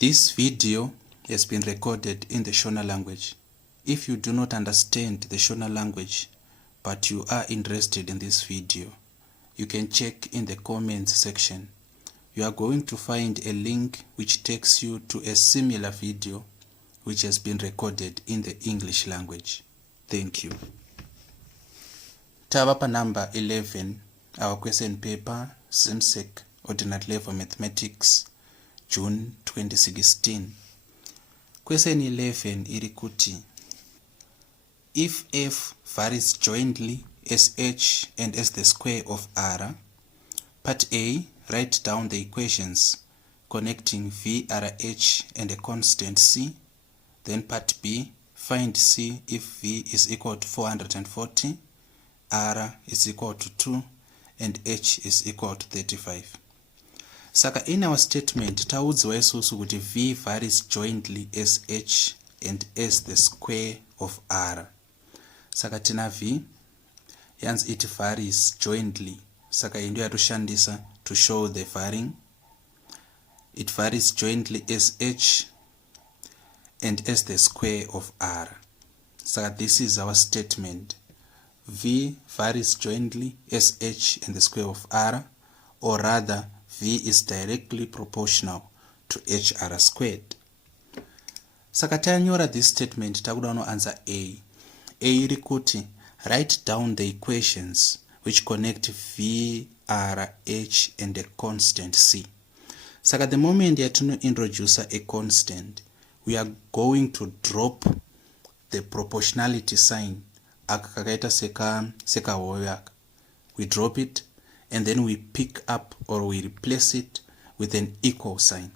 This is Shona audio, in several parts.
This video has been recorded in the Shona language. If you do not understand the Shona language, but you are interested in this video, you can check in the comments section. You are going to find a link which takes you to a similar video which has been recorded in the English language. Thank you. Tavapa number 11, our question paper, CIMSEC, Ordinary Level Mathematics, June 2016. Question 11 irikuti. If f varies jointly as h and as the square of r, part A, write down the equations connecting VRH and a constant c. Then part B, find c if v is equal to 440, r is equal to 2, and h is equal to 35. Saka in our statement, taudzwa isusu kuti v varies jointly as h and as the square of r. Saka tina v, yanzi it varies jointly. Saka indio yatushandisa to show the varying. It varies jointly as h and as the square of r. Saka this is our statement. V varies jointly as h and the square of r, or rather v is directly proportional to hr squared. Saka tanyora this statement takuda no answer A. A irikuti, write down the equations which connect v, r, h and a constant c. Saka the moment yatino introduce a constant, we are going to drop the proportionality sign. Akakaita seka hoyaka. We drop it and then we pick up or we replace it with an equal sign.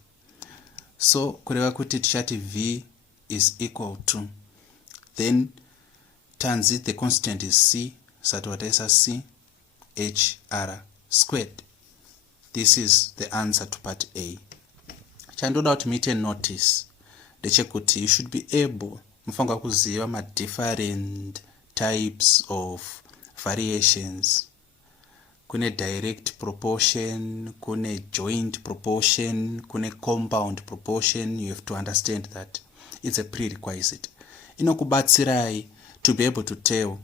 So kureva kuti tichati v is equal to, then transit the constant is c, satwataisa c h r squared. This is the answer to part A. Chandoda kuti muite notice ndechekuti you should be able mufanga kuziva ma different types of variations. Kune direct proportion, kune joint proportion, kune compound proportion. You have to understand that it's a prerequisite. Inokubatsirai to be able to tell,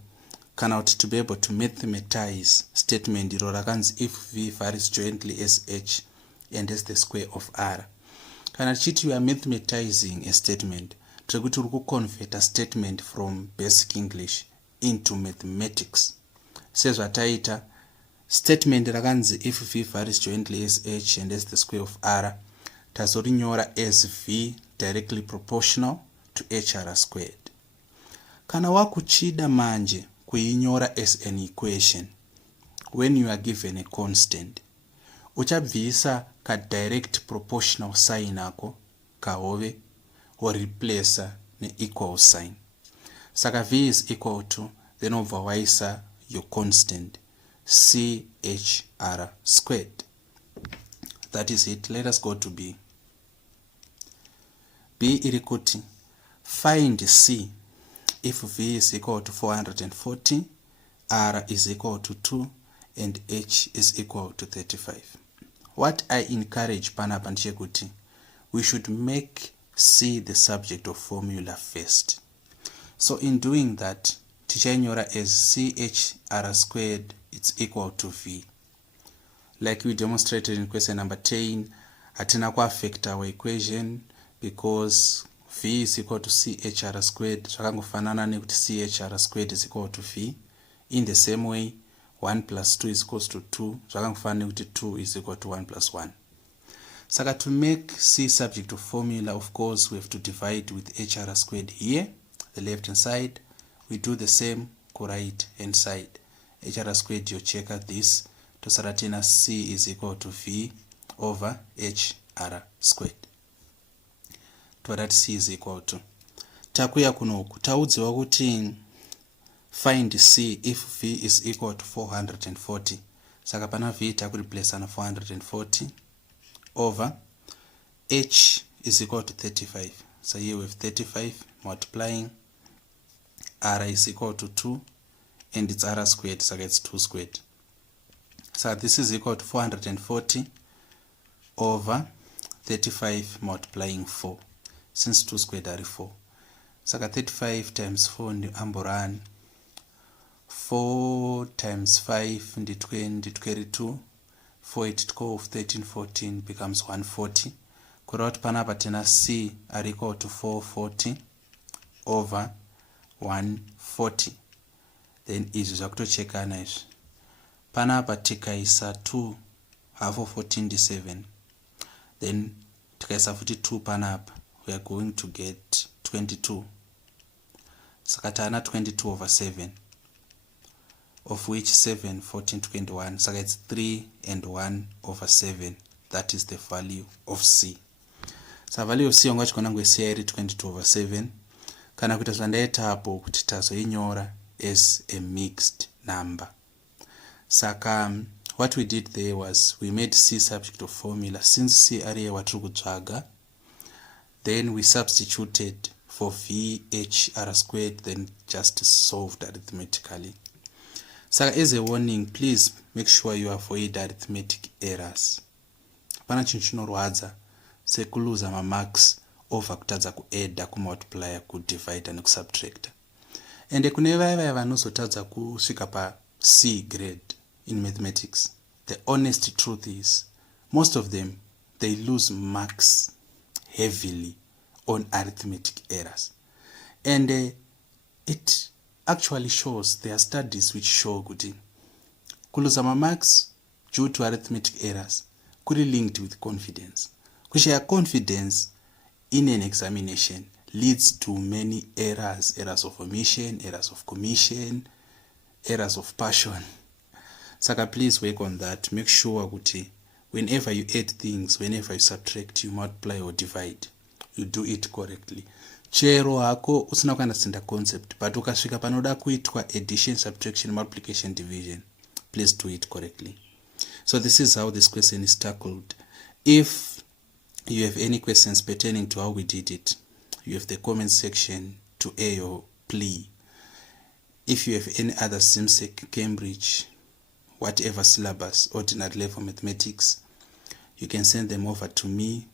to be able to mathematize statement iro rakanzi if v varies jointly as h and as the square of r. Kana chiti you are mathematizing a statement, trekuti uri kuconvert a statement from basic English into mathematics. Sezvataita statement rakanzi if v varies jointly as h and as the square of r, tazorinyora as v directly proportional to hr squared. Kana wakuchida manje kuinyora as an equation, when you are given a constant, uchabvisa ka direct proportional sign ako kahove or replace ne equal sign. Saka v is equal to, then overwaisa your constant chr squared. That is it. Let us go to B. B irikuti, find c if v is equal to 440, r is equal to 2, and h is equal to 35. What I encourage panapa ndechekuti, we should make c the subject of formula first. So in doing that, tichanyora as chr squared, it's equal to v. Like we demonstrated in question number 10, hatina kuaffect our equation because v is equal to chr squared. Zvakangofanana nekuti chr squared is equal to v. In the same way, 1 plus 2 is equal to 2. Zvakangofanana nekuti 2 is equal to 1 plus 1. Saka to make c subject of formula, of course, we have to divide with hr squared here, the left hand side. We do the same ku right hand side. hr squared, you check this. To saratina c is equal to v over hr squared. To that c is equal to. Takuya kunoku, taudziwa kuti find c if v is equal to 440. Saka pana v takureplace na 440 over h is equal to 35. So here we have 35 multiplying r is equal to 2 and it's r squared, so it's 2 squared. So this is equal to 440 over 35 multiplying 4 since 2 squared are 4. Saka 35 times 4 ndi amborani 4 times 5 ndi 22 4 8 12 13 14 becomes 140. Kureva kuti panapa tina c are equal to 440 over 140. Then izvi zvakutochekana izvi. Panapa tikaisa 2 half of 14 ndi 7. Then tikaisa futi 2 panapa, we are going to get 22. Saka tana 22 over 7, of which 7, 14, 21. Saka it's 3 and 1 over 7. That is the value of c. So value of c yonga chikonangwe c iri 22 over 7. Kana kuita zvandaita apo kuti tazoinyora as a mixed number. Saka what we did there was we made c subject to formula. Since c area watiri kutsvaga, then we substituted for vhr squared, then just solved arithmetically. Saka as a warning, please make sure you avoid arithmetic errors. Pana chinhu chinorwadza sekuluza mamarks over kutadza kuadda, kumultiplya, kudivida nekusubtracta. And kune vaya vanozotadza kusvika pa C grade in mathematics, the honest truth is most of them, they lose marks heavily on arithmetic errors. And it actually shows, there are studies which show kuti kuluza marks due to arithmetic errors kuri linked with confidence. Kushaya confidence in an examination leads to many errors, errors of omission, errors of commission, errors of passion. Saka please work on that. Make sure kuti whenever you add things, whenever you subtract, you multiply or divide, you do it correctly. Chero hako usina kuunderstand concept, but ukasvika panoda kuitwa addition, subtraction, multiplication, division, please do it correctly. So this is how this question is tackled. If you have any questions pertaining to how we did it, you have the comment section to air your plea. If you have any other CIMSEC, Cambridge, whatever syllabus, ordinary level mathematics, you can send them over to me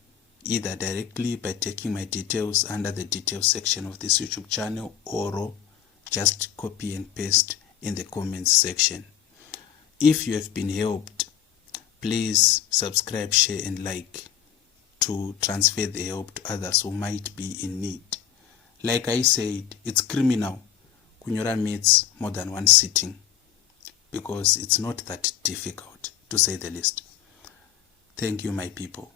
either directly by taking my details under the details section of this YouTube channel, or just copy and paste in the comments section. If you have been helped, please subscribe, share and like to transfer the help to others who might be in need. Like I said, it's criminal kunyora maths more than one sitting, because it's not that difficult, to say the least. Thank you, my people.